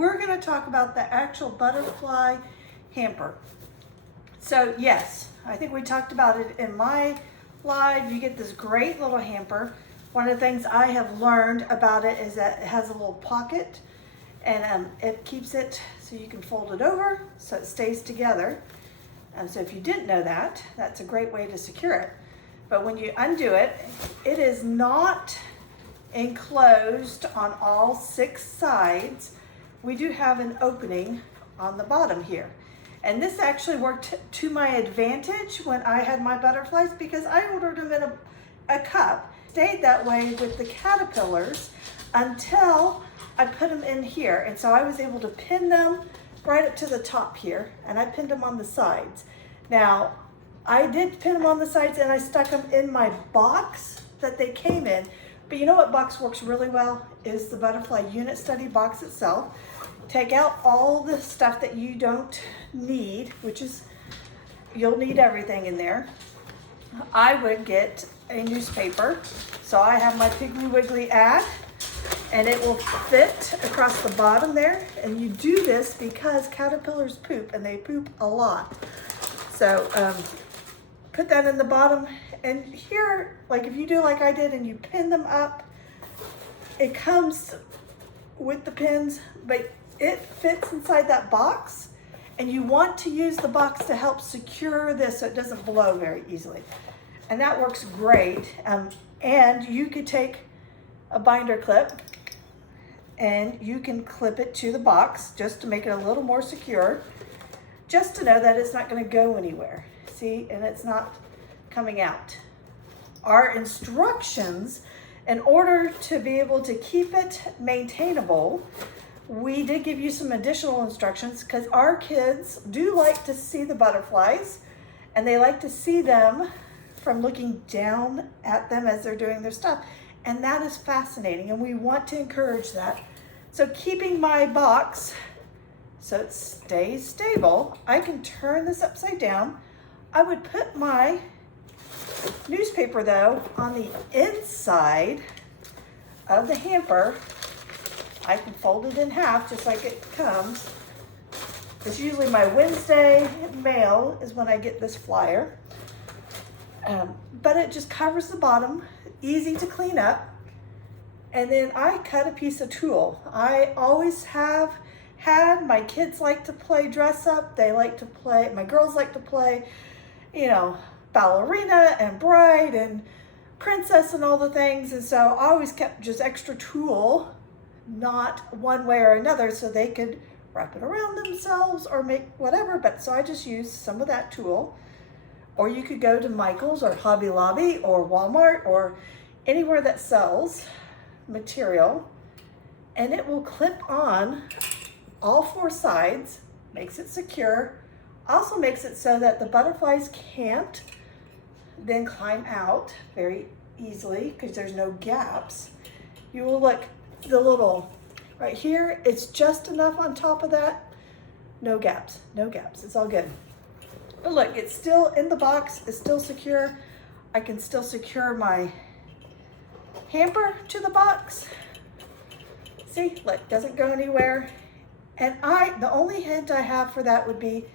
We're going to talk about the actual butterfly hamper. So yes, I think we talked about it in my live. You get this great little hamper. One of the things I have learned about it is that it has a little pocket, and it keeps it so you can fold it over so it stays together. So if you didn't know that, that's a great way to secure it. But when you undo it, it is not enclosed on all 6 sides. We do have an opening on the bottom here. And this actually worked to my advantage when I had my butterflies, because I ordered them in a cup. Stayed that way with the caterpillars until I put them in here. And so I was able to pin them right up to the top here, and I pinned them on the sides. Now, I did pin them on the sides and I stuck them in my box that they came in. But you know what box works really well is the Butterfly Unit Study box itself. Take out all the stuff that you don't need, which is, you'll need everything in there. I would get a newspaper. So I have my Piggly Wiggly ad, and it will fit across the bottom there. And you do this because caterpillars poop, and they poop a lot. So put that in the bottom. And here, like if you do like I did and you pin them up, it comes with the pins, but it fits inside that box. And you want to use the box to help secure this so it doesn't blow very easily. And that works great. And you could take a binder clip and you can clip it to the box just to make it a little more secure, just to know that it's not going to go anywhere. See, and it's not coming out. Our instructions, in order to be able to keep it maintainable, we did give you some additional instructions, because our kids do like to see the butterflies, and they like to see them from looking down at them as they're doing their stuff. And that is fascinating, and we want to encourage that. So keeping my box so it stays stable, I can turn this upside down. I would put my newspaper though on the inside of the hamper. I can fold it in half just like it comes. It's usually my Wednesday mail is when I get this flyer. But it just covers the bottom, easy to clean up. And then I cut a piece of tulle. I always have had, my kids like to play dress up. They like to play, my girls like to play, you know, ballerina and bride and princess and all the things. And so I always kept just extra tulle, not one way or another, so they could wrap it around themselves or make whatever. But so I just used some of that tulle. Or you could go to Michael's or Hobby Lobby or Walmart or anywhere that sells material, and it will clip on all 4 sides, makes it secure, also makes it so that the butterflies can't then climb out very easily because there's no gaps. You will look, the little, right here, it's just enough on top of that. No gaps, no gaps, it's all good. But look, it's still in the box, it's still secure. I can still secure my hamper to the box. See, look, doesn't go anywhere. And the only hint I have for that would be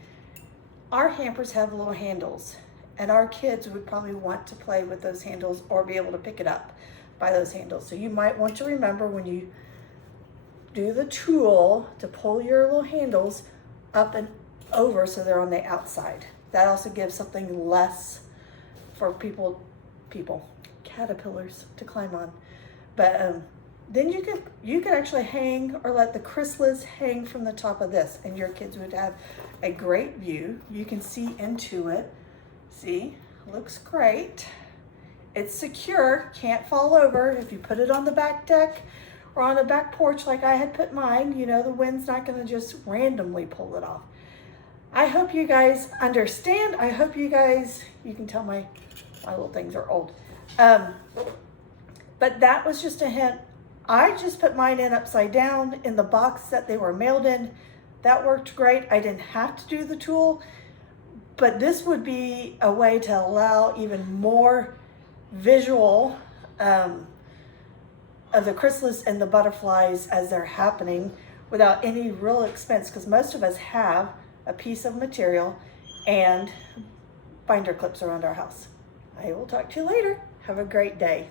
our hampers have little handles, and our kids would probably want to play with those handles or be able to pick it up by those handles. So you might want to remember when you do the tulle to pull your little handles up and over so they're on the outside. That also gives something less for caterpillars to climb on. But then you could actually hang or let the chrysalis hang from the top of this, and your kids would have a great view. You can see into it. See, looks great. It's secure, can't fall over. If you put it on the back deck or on a back porch like I had put mine, you know, the wind's not gonna just randomly pull it off. I hope you guys understand. I hope you guys, you can tell my little things are old. But that was just a hint. I just put mine in upside down in the box that they were mailed in. That worked great. I didn't have to do the tulle, but this would be a way to allow even more visual of the chrysalis and the butterflies as they're happening without any real expense, because most of us have a piece of material and binder clips around our house. I will talk to you later. Have a great day.